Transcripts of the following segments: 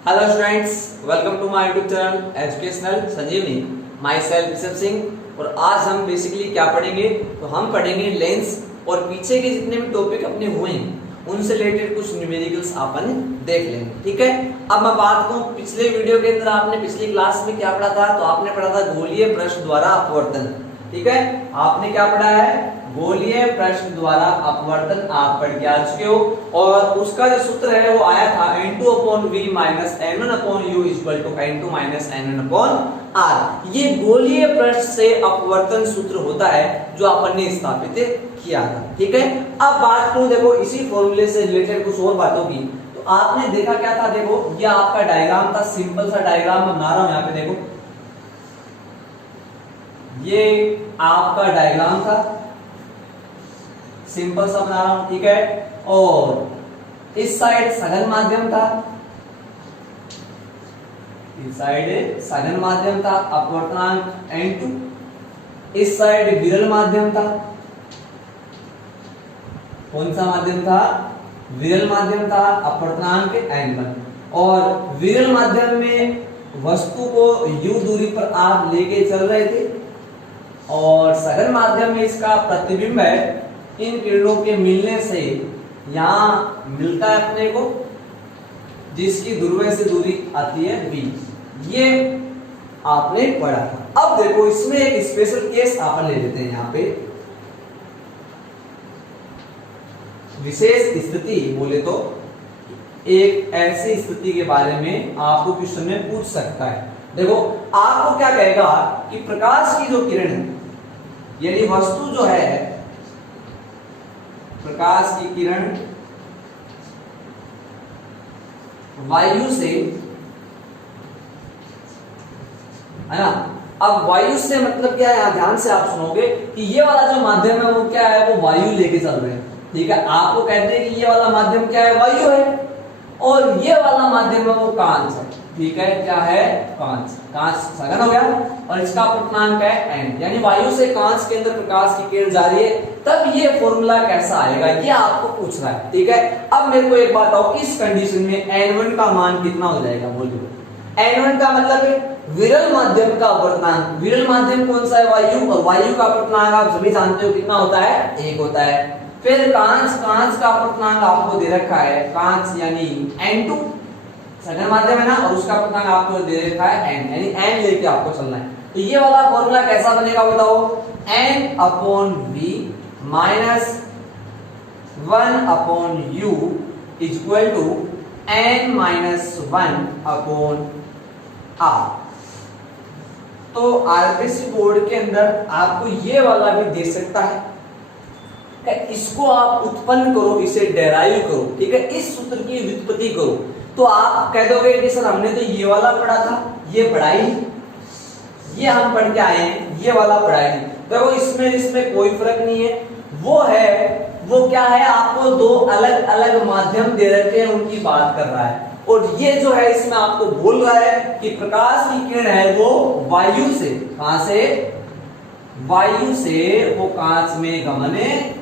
Hello students, welcome to my YouTube channel educational Sanjeevani. Myself Rishabh Singh. और आज हम basically क्या पढ़ेंगे, तो हम पढ़ेंगे लेंस और पीछे के जितने भी टॉपिक अपने हुए हैं उनसे रिलेटेड कुछ न्यूमेरिकल्स अपन देख लेंगे। ठीक है, अब मैं बात करूं, पिछले वीडियो के अंदर आपने पिछली क्लास में क्या पढ़ा था, तो आपने पढ़ा था गोलीय पृष्ठ द्वारा अपवर्तन। ठीक है, आपने क्या पढ़ा है, गोलीय पृष्ठ द्वारा अपवर्तन आप पढ़ के आ चुके हो। और उसका जो सूत्र है वो आया था n2/v - n1/u = n2 - n1/r। ये गोलीय पृष्ठ से अपवर्तन सूत्र होता है जो अपन ने स्थापित किया था। ठीक है, अब बात करूं, देखो इसी फॉर्मूले से रिलेटेड कुछ और बातों की, तो आपने देखा क्या था, देखो ये आपका डायग्राम था, सिंपल सा डायग्राम मैं बना रहा हूं। यहाँ पे देखो ये आपका डायग्राम था, सिंपल सा बना रहा हूं। ठीक है, और इस साइड सघन माध्यम था, इस साइड सघन माध्यम था, अपवर्तनांक n2। इस साइड विरल माध्यम था, कौन सा माध्यम था, विरल माध्यम था, अपवर्तनांक n1। और विरल माध्यम में वस्तु को u दूरी पर आप लेके चल रहे थे, और सघन माध्यम में इसका प्रतिबिंब है, इन किरणों के मिलने से यहां मिलता है अपने को, जिसकी ध्रुव से दूरी आती है v। ये आपने पढ़ा था। अब देखो इसमें एक स्पेशल केस आप ले लेते हैं। यहाँ पे विशेष स्थिति बोले तो एक ऐसी स्थिति के बारे में आपको क्वेश्चन में पूछ सकता है। देखो आपको क्या कहेगा कि प्रकाश की जो किरण है, यानी वस्तु जो है, प्रकाश की किरण वायु से, है ना। अब वायु से मतलब क्या है, ध्यान से आप सुनोगे कि ये वाला जो माध्यम है वो क्या है, वो वायु लेके चल रहे हैं। ठीक है, आपको कहते हैं कि ये वाला माध्यम क्या है, वायु है, और ये वाला माध्यम है वो कांच है। ठीक है, क्या है, कांच। कांच सघन हो गया और इसका अपवर्तनांक है n, यानी वायु से कांच के अंदर प्रकाश की किरण जा रही है, तब ये फॉर्मूला कैसा आएगा, ये आपको पूछ रहा है। ठीक है, अब मेरे को एक बात आओ, इस कंडीशन में n1 का मान कितना हो जाएगा, बोलिए। n1 का मतलब है विरल माध्यम का अपवर्तनांक। विरल माध्यम कौन सा है, वायु, और वायु का अपवर्तनांक आप सभी जानते हो कितना होता है, 1 होता है। फिर कांच, कांच का अपवर्तनांक आपको दे रखा है, कांच यानी n2, सघन माध्यम है ना, और उसका अपवर्तनांक आपको दे रखा है n, यानी n लेके आपको चलना है। तो ये वाला फॉर्मूला कैसा बनेगा बताओ, n/v - 1/u = n - 1/r। तो आरबीसी बोर्ड के अंदर आपको ये वाला भी दे सकता है, इसको आप उत्पन्न करो, इसे डेराइव करो। ठीक है, इस सूत्र की व्युत्पत्ति करो, तो आप कह दोगे कि सर हमने तो ये वाला पढ़ा था, ये पढ़ाई नहीं, ये हम पढ़ के आए हैं, ये वाला पढ़ाई नहीं। देखो इसमें कोई फर्क नहीं है। वो क्या है, आपको दो अलग अलग माध्यम दे रखे हैं, उनकी बात कर रहा है। और ये जो है इसमें आपको बोल रहा है कि प्रकाश की किरण है वो वायु से, कहां से, वायु से वो कांच में गमन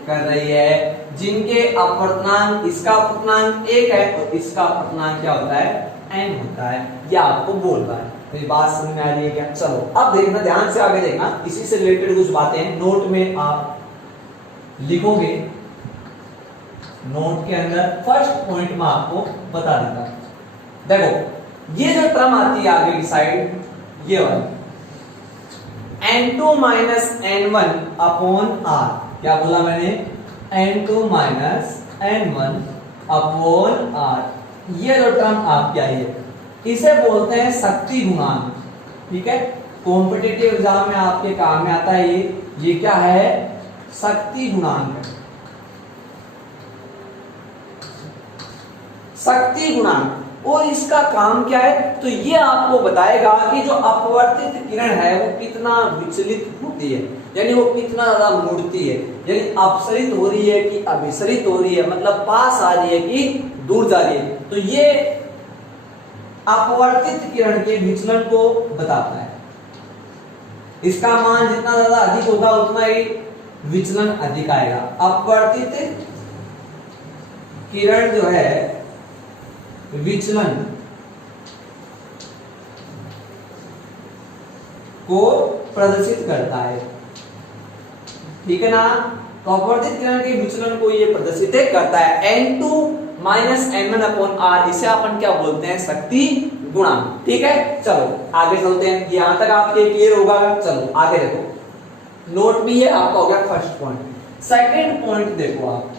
कर रही है, जिनके अपवर्तनांक, इसका अपवर्तनांक 1 है और इसका अपवर्तनांक क्या होता है, n होता है। ये आपको बोल रहा है। तो ये बात समझ में आ रही है क्या? चलो अब देखना, ध्यान से आगे देखना, इसी से रिलेटेड कुछ बातें नोट में आप लिखोगे। नोट के अंदर फर्स्ट पॉइंट में आपको बता देता हूं। देखो ये जो टर्म आती है आगे की साइड, ये वाली n2 - n1/r, क्या बोला मैंने, n2 - n1/r। ये जो टर्म आपकी आई है, इसे बोलते हैं शक्ति गुणांक। ठीक है, कॉम्पिटिटिव एग्जाम में आपके काम में आता है ये क्या है, शक्ति गुणांक। शक्ति गुणांक, और इसका काम क्या है, तो ये आपको बताएगा कि जो अपवर्तित किरण है वो कितना विचलित होती है, यानी वो कितना ज्यादा मुड़ती है, यानी अपसरित हो रही है कि अभिसरित हो रही है, मतलब पास आ रही है कि दूर जा रही है। तो ये अपवर्तित किरण के विचलन को बताता है। इसका मान जितना ज्यादा अधिक होगा उतना ही विचलन अधिक आएगा। अपवर्तित किरण जो है विचलन को प्रदर्शित करता है, ठीक है ना। तो अपवर्तित किरण के विचलन को ये प्रदर्शित करता है। N2 minus N1 upon R, इसे अपन क्या बोलते हैं, शक्ति गुणांक, ठीक है। चलो आगे चलते हैं, यहां तक आपके क्लियर होगा। चलो आगे देखो, नोट भी है आपका, हो गया फर्स्ट पॉइंट। सेकंड पॉइंट देखो आप,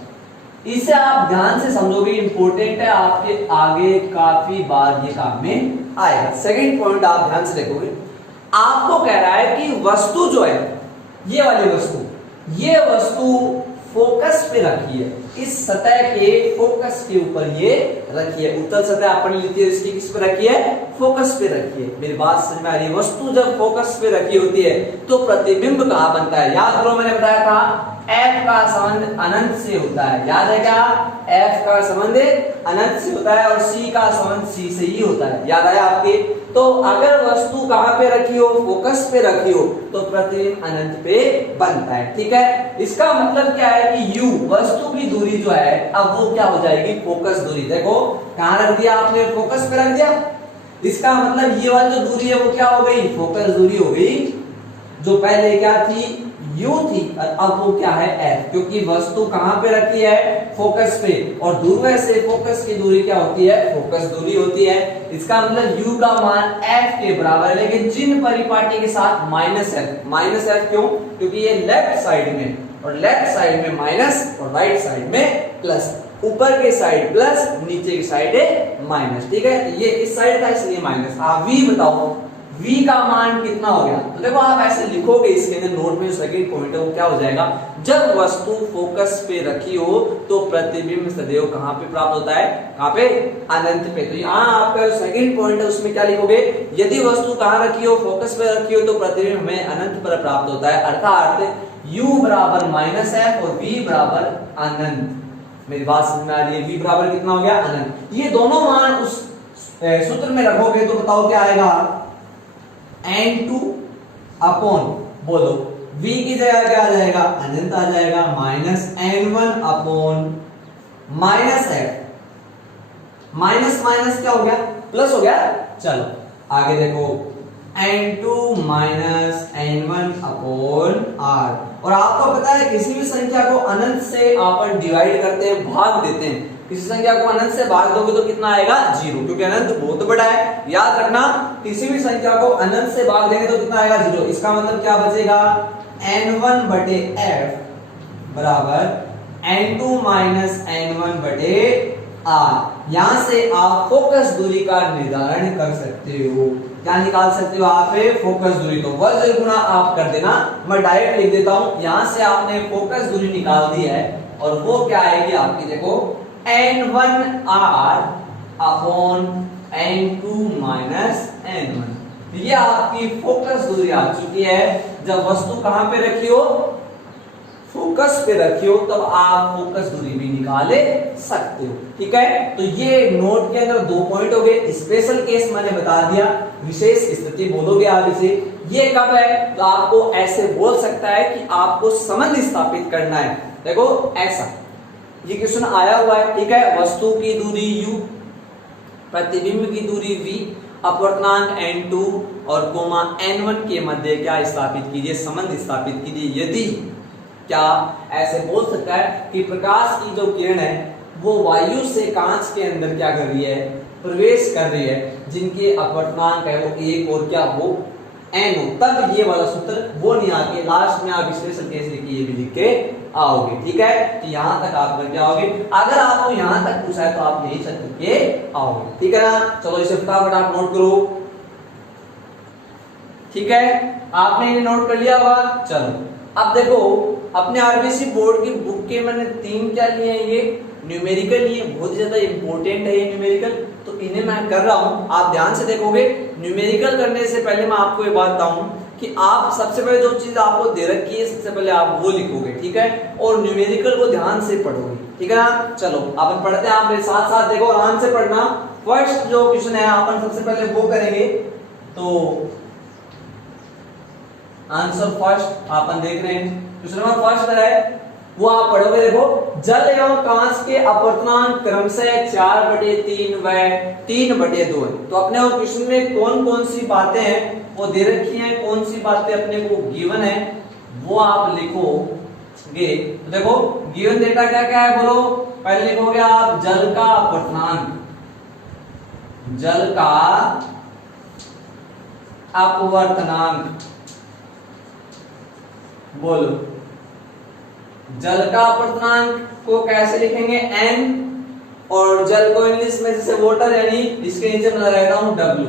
इसे आप ध्यान से समझोगे, इंपॉर्टेंट है, आपके आगे काफी बार ये काम में आएगा। सेकंड पॉइंट आप ध्यान से देखोगे, आपको कह रहा है कि वस्तु जो है, ये वाली वस्तु, ये वस्तु फोकस पे रखी है, इस सतह के फोकस के ऊपर ये रखी है। उत्तल सतह अपन लेती है, इसकी किस पे रखी है, फोकस पे रखी है। मेरी बात समझ में आ रही है। वस्तु जब फोकस पे रखी होती है तो प्रतिबिंब कहां बनता है, याद करो मैंने बताया था F का संबंध अनंत से होता है, याद है क्या, F का संबंध अनंत से होता है और C का संबंध C से ही होता है, याद आया आपके। तो अगर वस्तु कहां पे रखी हो, फोकस पे रखी हो, तो प्रतिबिंब अनंत पे बनता है, ठीक है। इसका मतलब क्या है कि U, वस्तु की दूरी जो है, अब वो क्या हो जाएगी, फोकस दूरी। देखो कहां रख दिया आपने, फोकस पे रख दिया, इसका मतलब ये वाली जो दूरी है वो क्या हो गई, फोकस दूरी हो गई। जो पहले क्या थी, U थी, अब वो क्या है, F, क्योंकि वस्तु कहां पे रखी है, फोकस पे, और दूरवै से फोकस की दूरी क्या होती है, फोकस दूरी होती है। इसका मतलब U का मान F के बराबर है, लेकिन चिन्ह परिपाटी के साथ माइनस F क्यों, क्योंकि ये लेफ्ट साइड में, और लेफ्ट साइड में माइनस और राइट साइड में प्लस, ऊपर के साइड प्लस, नीचे की साइड है माइनस, ठीक है। ये इस साइड था इसलिए माइनस। आप V बताओ, V का मान कितना हो गया, तो देखो आप ऐसे लिखोगे, इसके अंदर नोट में सेकंड पॉइंट है वो क्या हो जाएगा, जब वस्तु फोकस पे रखी हो तो प्रतिबिंब सदैव कहां पे प्राप्त होता है, कहां पे, अनंत पे। तो यहाँ आपका जो सेकंड पॉइंट है उसमें क्या लिखोगे, यदि वस्तु कहां रखी हो, फोकस पे रखी हो, तो प्रतिबिंब हमें अनंत पर प्राप्त होता है, अर्थात U बराबर माइनस F और V बराबर अनंत। मेरी बात समझ में आ रही है, V बराबर कितना हो गया, अनंत। ये दोनों मान उस सूत्र में रखोगे तो बताओ क्या आएगा, N2 अपॉन, बोलो V की जगह क्या आ जाएगा, अनंत आ जाएगा, minus N1 upon minus F, minus minus क्या हो गया, प्लस हो गया। चलो आगे देखो, N2 minus N1 upon R, और आपको पता है किसी भी संख्या को अनंत से अपन डिवाइड करते हैं, भाग देते हैं। किसी संख्या को अनंत से भाग दोगे तो कितना आएगा, 0, क्योंकि अनंत बहुत बड़ा है। याद रखना, किसी भी संख्या को अनंत से भाग देंगे तो कितना आएगा, 0। इसका मतलब क्या बचेगा, N1 बटे F बराबर N2 माइनस N1 बटे R। यहां से आप फोकस दूरी का निर्धारण कर सकते हो। क्या निकाल सकते हो आप, फोकस दूरी। तो वज्र गुणा आप कर देना, मैं डायरेक्ट लिख देता हूं। यहां से आपने फोकस दूरी निकाल दी है, और वो क्या आएगी आपकी, देखो N1R upon N2 minus N1। ये आपकी फोकस दूरी आ चुकी है। जब वस्तु कहां पे रखी हो, फोकस पे रखी हो, तब आप फोकस दूरी भी निकाल सकते हो, ठीक है। तो ये नोट के अंदर 2 पॉइंट हो गए। स्पेशल केस मैंने बता दिया, विशेष स्थिति बोलोगे आप इसे। ये कब है, तो आपको ऐसे बोल सकता है कि आपको संबंध स्थापित करना है। देखो ऐसा ये क्वेश्चन आया हुआ है, ठीक है। वस्तु की दूरी U, प्रतिबिंब की दूरी V, अपवर्तनांक N2 और कोमा N1 के मध्य क्या स्थापित कीजिए, संबंध स्थापित कीजिए। यदि क्या ऐसे बोल सकता है कि प्रकाश की जो किरण है वो वायु से कांच के अंदर क्या कर रही है, प्रवेश कर रही है, जिनके अपवर्तनांक है वो 1 और क्या वो N हो, तब ये वाला सूत्र वो नहीं आके लास्ट में आप स्पेशल केस लिखिए, ये भी लिख के आओगे, ठीक है। तो यहां तक आप क्या आओगे, अगर आपको यहां तक पूछा है तो आप यही तक के आओगे, ठीक है ना। चलो इसे फटाफट आप नोट करो, ठीक है। आपने ये नोट कर लिया होगा। चलो अब देखो, अपने आरबीसी बोर्ड की बुक के मैंने 3 क्या लिए हैं, ये न्यूमेरिकल लिए, बहुत ज्यादा इंपॉर्टेंट है ये न्यूमेरिकल, तो इन्हें मैं कर रहा हूं, आप ध्यान से देखोगे। न्यूमेरिकल करने से पहले मैं आपको ये बात बताऊं कि आप सबसे पहले जो चीज आपको दे रखी है सबसे पहले आप वो लिखोगे, ठीक है, और न्यूमेरिकल को ध्यान से पढ़ोगे, ठीक है ना। चलो अपन पढ़ते हैं, आप मेरे साथ साथ देखो, आराम से पढ़ना। फर्स्ट जो क्वेश्चन है अपन सबसे पहले वो करेंगे, तो आंसर फर्स्ट अपन देख रहे हैं। क्वेश्चन नंबर फर्स्ट है, वो आप पढ़ोगे। देखो, जल एवं कांच के अपवर्तनांक क्रमशः 4/3 व 3/2 है। तो अपने वो क्वेश्चन में कौन कौन सी बातें हैं वो दे रखी हैं, कौन सी बातें अपने को गिवन है वो आप लिखोगे। तो देखो, गिवन डेटा क्या क्या है बोलो। पहले लिखोगे आप जल का अपवर्तनांक, जल का अपवर्तनांक बोलो। जल का अपवर्तनांक को कैसे लिखेंगे, n, और जल को इंग्लिश में जैसे वाटर यानी इसके नीचे मैं लगाता हूं w।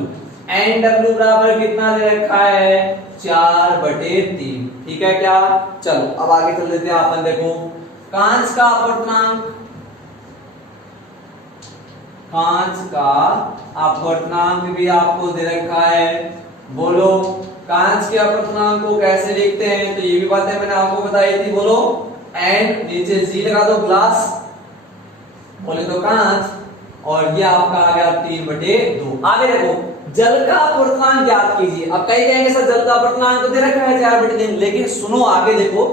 NW बराबर कितना दे रखा है, 4/3। ठीक है क्या। चलो अब आगे चल लेते हैं अपन। देखो, कांच का अपवर्तनांक, कांच का अपवर्तनांक भी आपको दे रखा है। बोलो, कांच के अपवर्तनांक को कैसे लिखते हैं, तो ये भी बातें मैंने आपको बताई थी। बोलो, एंड नीचे जी लगा दो, ग्लास बोले तो कांच, और ये आपका आ गया 3/2। आगे देखो, जल का अपवर्तनांक ज्ञात कीजिए। अब कई कहेंगे सर जल का अपवर्तनांक तो दे रखा है 4/3, लेकिन सुनो आगे देखो,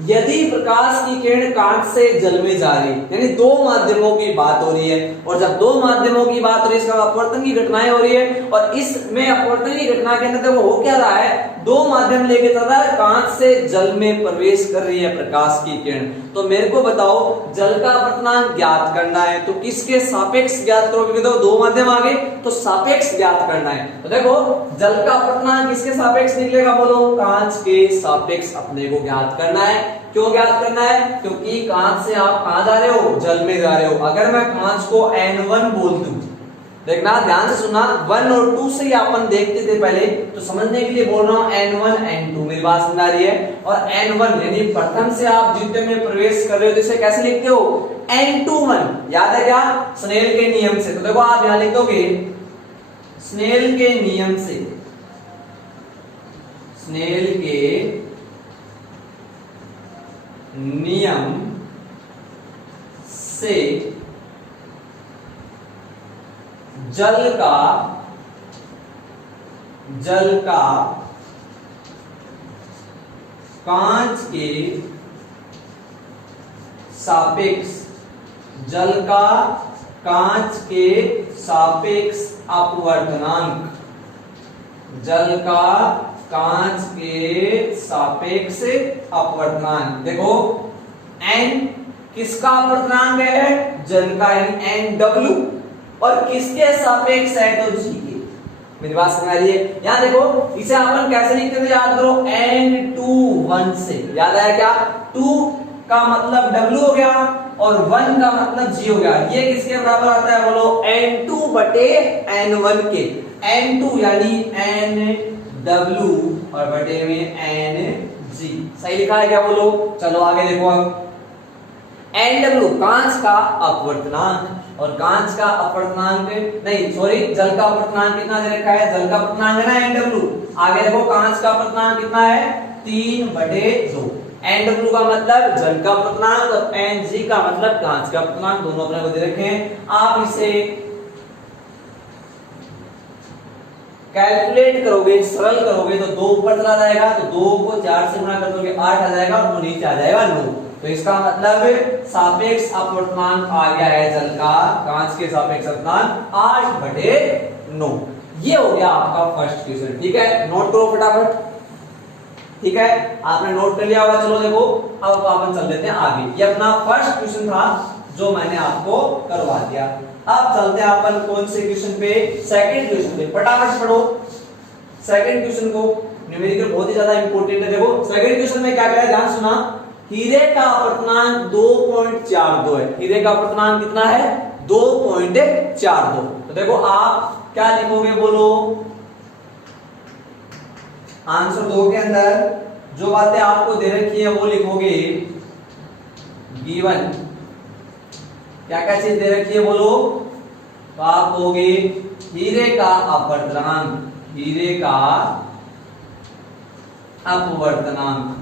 यदि प्रकाश की किरण कांच से जल में जा रही, यानी दो माध्यमों की बात हो रही है, और जब दो माध्यमों की बात हो रही है, इसका अपवर्तन की घटनाएं हो रही है, और इसमें अपवर्तन की घटना के अंदर देखो हो क्या रहा है, दो माध्यम लेके चल रहा है, कांच से जल में प्रवेश कर रही है प्रकाश की किरण। तो मेरे को बताओ, जल का अपवर्तनांक ज्ञात करना है तो किसके सापेक्ष ज्ञात करोगे। देखो दो माध्यम आ गए तो सापेक्ष ज्ञात करना है। तो देखो, जल का अपवर्तनांक किसके सापेक्ष निकलेगा, बोलो कांच के सापेक्ष अपने को ज्ञात करना है। क्यों ज्ञात करना है, क्योंकि कांच से आप कहां जा रहे हो, जल में जा रहे हो। अगर मैं कांच को N1 बोल दूं, देखना ध्यान से सुनना, 1 और 2 से ही अपन देखते थे पहले, तो समझने के लिए बोल रहा हूं N1 N2, मेरी बात समझ आ रही है। और N1 यानी प्रथम से आप द्वितीय में प्रवेश कर रहे हो, तो इसे कैसे लिखते हो, N21। याद है क्या, स्नेल के नियम से। तो देखो आप यहां लिख दोगे स्नेल के नियम से, स्नेल के नियम से जल का कांच के सापेक्ष, जल का कांच के सापेक्ष अपवर्तनांक, जल का कांच के सापेक्ष अपवर्तनांक। देखो, n किसका अपवर्तनांक है, जल का, यानी NW, और किसके सापेक्ष है, तो जी के। मेरी बात समझ आ रही है। यहां देखो, इसे अपन कैसे लिखते थे, याद करो, N21 से। याद आया क्या, 2 का मतलब W हो गया और 1 का मतलब G हो गया। ये किसके बराबर आता है, बोलो N2/N1 के। N2 यानी NW और बटे में NG। सही लिखा है क्या, बोलो। चलो आगे देखो, अब NW कांच का अपवर्तनांक, और कांच का अपवर्तनांक नहीं, सॉरी, जल का अपवर्तनांक कितना दे रखा है, जल का अपवर्तनांक है ना NW। आगे देखो, कांच का अपवर्तनांक कितना है, 3/2। NW का मतलब जल का अपवर्तनांक और NG का मतलब कांच का अपवर्तनांक, दोनों अपने को दे रखे हैं। आप इसे कैलकुलेट करोगे, सरल करोगे, तो 2 ऊपर चला जाएगा, तो 2 को 4 से गुणा कर दोगे 8 आ जाएगा, और 2 नीचे आ जाएगा 9। तो इसका मतलब सापेक्ष अपवर्तनांक आ गया है जल का कांच के सापेक्ष अपवर्तनांक 8/9। ये हो गया आपका फर्स्ट क्वेश्चन। ठीक है, नोट करो फटाफट। ठीक है, आपने नोट कर लिया होगा। चलो देखो, अब अपन चल लेते हैं आगे। ये अपना फर्स्ट क्वेश्चन था जो मैंने आपको करवा दिया। अब चलते हैं अपन कौन से क्वेश्चन पे, सेकंड क्वेश्चन पे। फटाफट पढ़ो सेकंड क्वेश्चन को, न्यूमेरिकल बहुत ही ज्यादा इंपॉर्टेंट है। देखो सेकंड क्वेश्चन में क्या क्या है, ध्यान सुना। हीरे का अपवर्तनांक 2.42 है। हीरे का अपवर्तनांक कितना है, 2.42। तो देखो आप क्या लिखोगे, बोलो आंसर 2 के अंदर जो बातें आपको दे रखी है वो लिखोगे। गिवन क्या क्या चीज दे रखी है, बोलो। तो आप कहोगे हीरे का अपवर्तनांक, हीरे का अपवर्तनांक,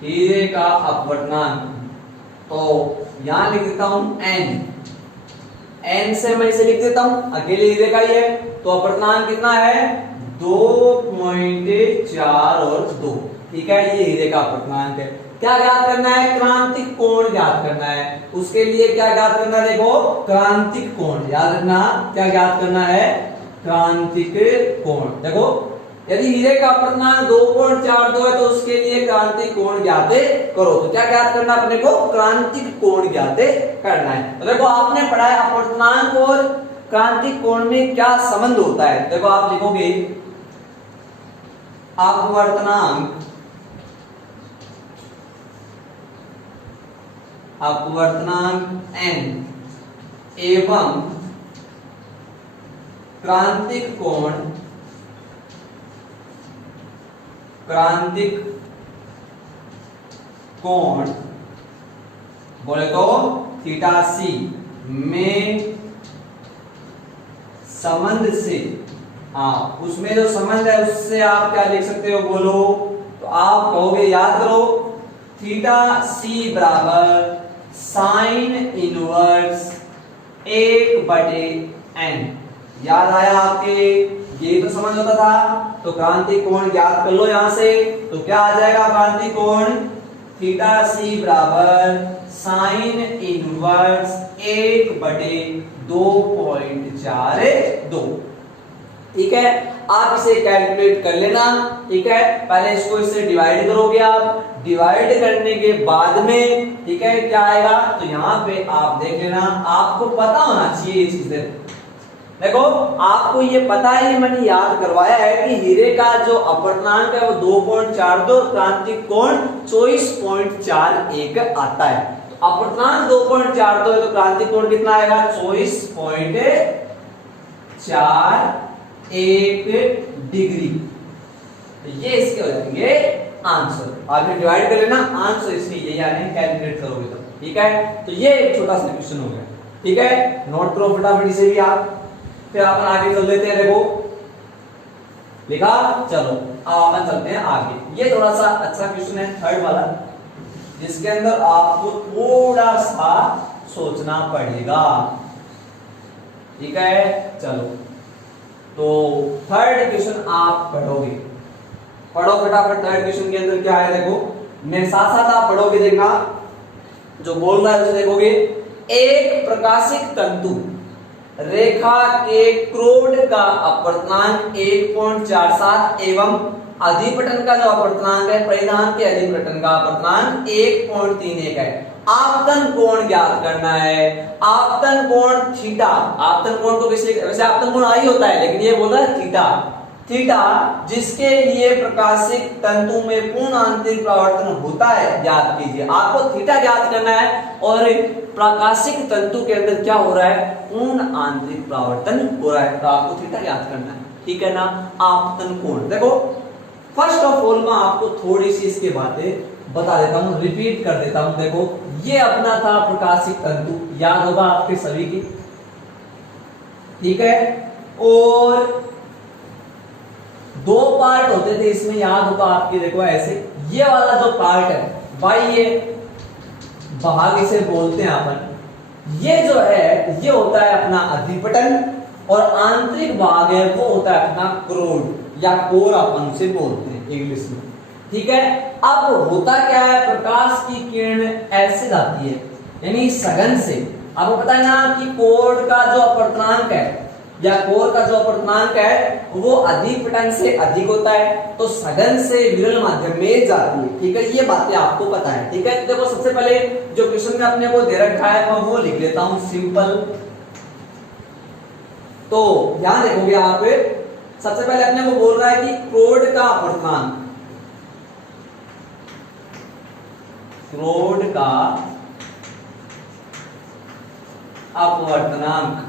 हीरे का अपवर्तनांक। तो यहां लिख देता हूं n, n से मैं इसे लिख देता हूं, अकेले हीरे का ही है, तो अपवर्तनांक कितना है 2.4 और 2। ठीक है, ये हीरे का अपवर्तनांक है। क्या ज्ञात करना है? क्रांतिक कोण ज्ञात करना है। उसके लिए क्या ज्ञात करना है? देखो, क्रांतिक कोण याद रखना। क्या ज्ञात करना है? क्रांतिक कोण। देखो, यदि हीरे का अपवर्तनांक 2.42 है तो उसके लिए क्रांतिक कोण ज्ञात करो। तो क्या ज्ञात करना है अपने को? क्रांतिक कोण ज्ञात करना है। तो देखो, आपने पढ़ा है अपवर्तनांक और क्रांतिक कोण में क्या संबंध होता है। देखो, आप लिखोगे अपवर्तनांक n एवं क्रांतिक कोण बोले तो थीटा सी में संबंध से, उसमें जो संबंध है उससे आप क्या लिख सकते हो? बोलो। तो आप कहोगे, याद करो, थीटा सी बराबर साइन इनवर्स 1/n। याद आया आपके? ये तो समझ होता था। तो क्रांतिक कोण ज्ञात कर लो यहां से। तो क्या आ जाएगा क्रांतिक कोण? थीटा सी बराबर साइन इनवर्स 1/2.42। ठीक है, आप इसे कैलकुलेट कर लेना। ठीक है, पहले इसको इससे डिवाइड करोगे आप। डिवाइड करने के बाद में, ठीक है, क्या आएगा? तो यहाँ पे आप देख लेना, आपको पता होना चाहिए ये चीजें। देखो, आपको ये पता है, मैंने याद करवाया है कि हीरे का जो अपवर्तनांक है वो 2.42, क्रांतिक कोण 24.41 आता है। तो अपवर्तनांक 2.42 है तो क्रांतिक कोण कितना आएगा? 24.41 डिग्री। ये इसके हो जाएंगे आंसर। आपने डिवाइड कर लेना, आंसर इसमें ये यानी कैलकुलेट करोगे तो। ठीक है, तो ये एक छोटा सा क्वेश्चन हो गया। ठीक है, नोट करो फटाफट इसे भी आप। फिर अपन आगे चल लेते हैं। देखो, लिखा? चलो अब अपन चलते हैं आगे। ये थोड़ा सा अच्छा क्वेश्चन है, थर्ड वाला, जिसके अंदर आपको थोड़ा सा सोचना पड़ेगा। ठीक है, चलो तो थर्ड क्वेश्चन आप पढ़ोगे। पढ़ो फटाफट। थर्ड क्वेश्चन के अंदर क्या है? देखो, मेरे साथ साथ आप पढ़ोगे, देखना जो बोल रहा है उसे देखोगे। एक प्रकाशिक तंतु रेखा के क्रोड का अपवर्तनांक 1.47 एवं अधिपटन का जो अपवर्तनांक है, परिधान के अधिपटन का अपवर्तनांक 1.31 है। आपतन कोण ज्ञात करना है। आपतन कोण थीटा। आपतन कोण तो वैसे आपतन कोण आई होता है, लेकिन ये बोल रहा है थीटा। थीटा जिसके लिए प्रकाशिक तंतु में पूर्ण आंतरिक परावर्तन होता है, ज्ञात कीजिए। आपको थीटा ज्ञात करना है और प्रकाशिक तंतु के अंदर क्या हो रहा है? पूर्ण आंतरिक परावर्तन हो रहा है। तो आपको थीटा ज्ञात करना है। ठीक है ना? आपतन कोण। देखो, फर्स्ट ऑफ ऑल मैं आपको थोड़ी सी इसकी बातें बता देता हूं, रिपीट कर देता हूं। देखो, ये अपना था प्रकाशिक तंतु, याद होगा आपके सभी की। ठीक है, और दो पार्ट होते थे इसमें, याद होगा आपके। देखो ऐसे, ये वाला जो पार्ट है भाई, ये भाग इसे बोलते हैं अपन। ये जो है ये होता है अपना अधिपटन, और आंतरिक भाग है वो होता है अपना क्रोड या कोर, अपन उसे बोलते हैं इंग्लिश में। ठीक है, अब होता क्या है? प्रकाश की किरण ऐसे जाती है, यानी सघन से। आपको पता है ना कि कोर का जो अपवर्तनांक है या कोर का जो अपवर्तनांक है वो अधिपटन से अधिक होता है, तो सघन से विरल माध्यम में जाती है। ठीक है, ये बातें आपको पता है। ठीक है, देखो सबसे पहले जो क्वेश्चन में अपने को दे रखा है मैं वो लिख लेता हूं, सिंपल। तो ध्यान देखोगे आप, सबसे पहले अपने को बोल रहा है कि क्रोड का अपवर्तनांक, क्रोड का अपवर्तनांक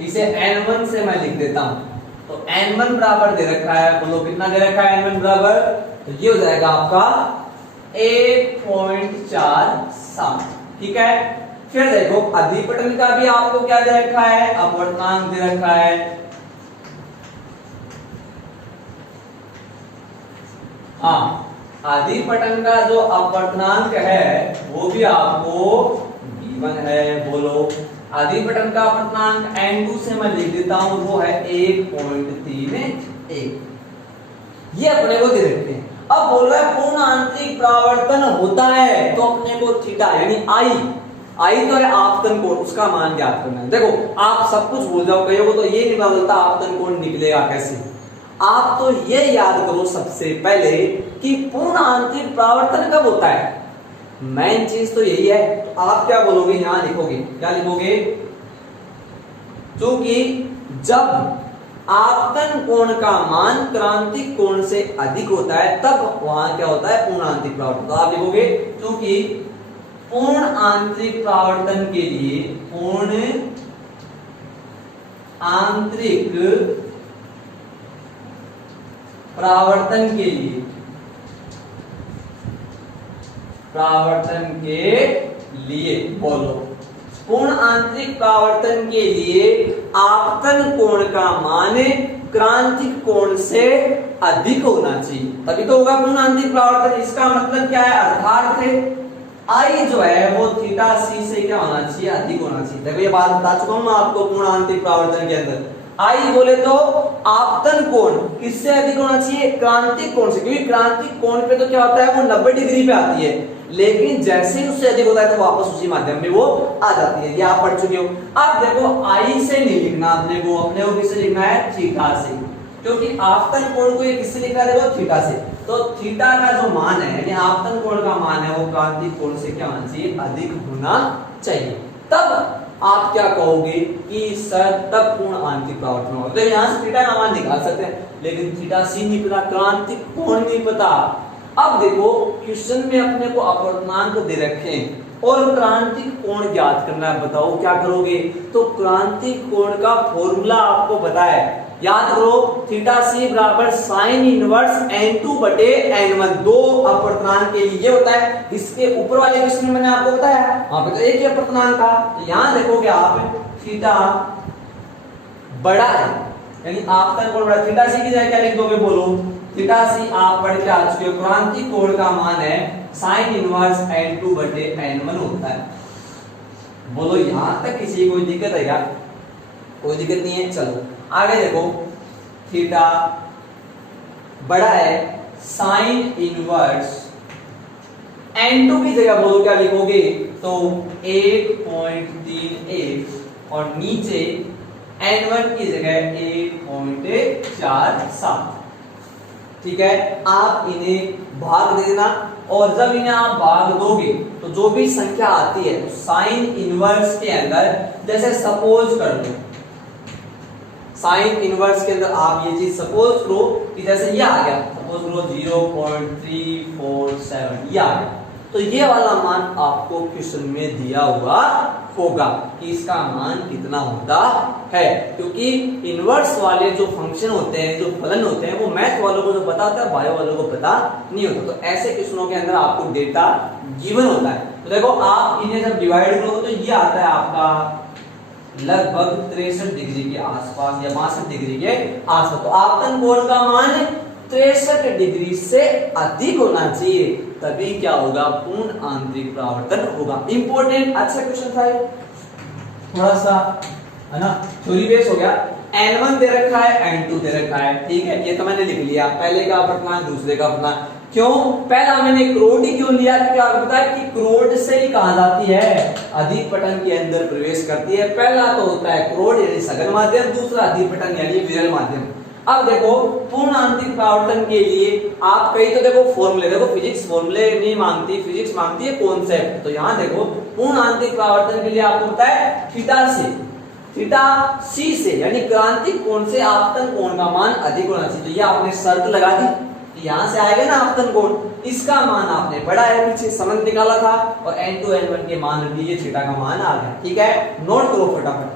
इसे n1 से मैं लिख देता हूं। तो n1 बराबर दे रखा है, बोलो कितना दे रखा है n1 बराबर? तो ये हो जाएगा आपका 1.47। ठीक है, फिर देखो अधिपटन का भी आपको क्या दे रखा है? अपवर्तनांक दे रखा है। हाँ, अधिपटन का जो अपवर्तनांक है वो भी आपको v1 है। बोलो अधिपटन का अपर्तनांक n2 से मैं लिख देता हूं वो है 1.31। ये अपने को दे रखते हैं। अब बोल रहा है पूर्ण आंतरिक परावर्तन होता है तो अपने को थीटा यानी आई तो है आपतन कोण, उसका मान ज्ञात करना है। देखो आप सब कुछ भूल जाओ, कईयों को तो ये नहीं बदलता आपतन कोण निकलेगा कैसे। आप तो ये याद करो सबसे पहले कि पूर्ण आंतरिक परावर्तन कब होता है। मेन चीज तो यही है। तो आप क्या बोलोगे, यहां लिखोगे, क्या लिखोगे, क्योंकि जब आपतन कोण का मान क्रांतिक कोण से अधिक होता है तब वहां क्या होता है, पूर्ण आंतरिक परावर्तन। तो आप लिखोगे क्योंकि पूर्ण आंतरिक परावर्तन के लिए, पूर्ण आंतरिक परावर्तन के लिए, बोलो, पूर्ण आंतरिक परावर्तन के लिए आपतन कोण का मान क्रांतिक कोण से अधिक होना चाहिए, तभी तो होगा पूर्ण आंतरिक परावर्तन। इसका मतलब क्या है, अर्थात आई जो है वो थीटा सी से क्या होना चाहिए, अधिक होना चाहिए। देखो ये बात बता चुका हूं मैं आपको पूर्ण आंतरिक परावर्तन के अंदर। आई बोले तो आपतन कोण किससे अधिक होना चाहिए, क्रांतिक कोण से, क्योंकि क्रांतिक कोण पे तो क्या होता है वो 90 डिग्री पे आती है, लेकिन जैसे ही उससे अधिक होता है तो वापस उसी माध्यम में वो आ जाती है। ये आप पढ़ चुके हो। अब देखो आई से नहीं लिखना अपने को किससे लिखना है, थीटा से, क्योंकि आपतन कोण को ये किससे लिखा है, देखो थीटा से। तो थीटा का जो मान है यानी आपतन कोण का मान है वो क्रांतिक कोण से क्या होना चाहिए, अधिक होना चाहिए। तब आप क्या कहोगे कि सर तब पूर्ण आंतरिक परावर्तन होगा। तो यहां से थीटा का मान निकाल सकते हैं, लेकिन थीटा सी नहीं पता, क्रांतिक कोण नहीं पता। अब देखो क्वेश्चन में अपने को अपवर्तनांक दे रखे हैं और क्रांतिक कोण ज्ञात करना है, बताओ क्या करोगे। तो क्रांतिक कोण का फॉर्मूला आपको पता है, याद करो, थीटा सी बराबर साइन इनवर्स n2 बटे n1, दो अपवर्तनांक के लिए होता है। इसके ऊपर वाले क्वेश्चन में मैंने आपको बताया, वहां पे तो एक ही अपवर्तनांक था। तो यहां देखोगे आप थीटा बड़ा है यानी आपतन कोण बड़ा, थीटा सी की जगह क्या लिख दोगे, बोलो, थीटा सी आप पढ़ के आ चुके हो, क्रांतिक कोण का मान है साइन इनवर्स n2 बटे n1 होता है। बोलो यहां तक किसी कोई दिक्कत है क्या, कोई दिक्कत नहीं है। चलो आगे देखो, थीटा बड़ा है साइन इनवर्स n2 की जगह बोलो क्या लिखोगे, तो 1.38 और नीचे n1 की जगह 1.47। ठीक है, आप इन्हें भाग दे देना और जब इन्हें आप भाग दोगे तो जो भी संख्या आती है तो साइन इनवर्स के अंदर, जैसे सपोज कर लो साइन इनवर्स के अंदर आप ये चीज सपोज करो कि जैसे ये आ गया, सपोज करो 0.347 ये आ गया, तो ये वाला मान आपको क्वेश्चन में दिया हुआ होगा कि इसका मान कितना होता है, क्योंकि इनवर्स वाले जो फंक्शन होते हैं, जो फलन होते हैं, वो मैथ वालों को जो पता होता है, बायो वालों को पता नहीं होता। तो ऐसे क्वेश्चनों के अंदर आपको डेटा गिवन होता है। तो देखो आप इन्हें जब डिवाइड करोगे तो ये आता है आपका लगभग 63 डिग्री के आसपास या 62 डिग्री के आसपास। तो आपतन कोण का मान 63 डिग्री से अधिक होना चाहिए, तभी क्या होगा, पूर्ण आंतरिक परावर्तन होगा। इंपॉर्टेंट अच्छा क्वेश्चन था ये, थोड़ा सा है ना, थ्योरी बेस हो गया। n1 दे रखा है, n2 दे रखा है, ठीक है, ये तो मैंने लिख लिया, पहले का अपवर्तनांक दूसरे का अपवर्तनांक। क्यों पहला मैंने क्रोड ही क्यों लिया, क्योंकि आपको पता है कि क्रोड से ही कहा जाती है अधिपटन के अंदर प्रवेश करती है। पहला तो होता है क्रोड यानी सघन माध्यम, दूसरा अधिपटन यानी विरल माध्यम। अब देखो पूर्ण आंतरिक परावर्तन के लिए आप कहीं तो देखो फॉर्मूले, देखो फिजिक्स फॉर्मूले नहीं मांगती, फिजिक्स मांगती है कॉन्सेप्ट। तो यहाँ देखो पूर्ण आंतरिक परावर्तन के लिए आपको पता है थीटा सी से यानी क्रांतिक कोण से आपतन कोण का मान अधिक होना चाहिए। तो ये आपने शर्त लगा दी, यहां से आएगा ना आपतन कोण, इसका मान आपने बड़ा है, पीछे संबंध निकाला था और n2 n1 के मान लिए, थीटा का मान आ गया। ठीक है, नोट करो फटाफट।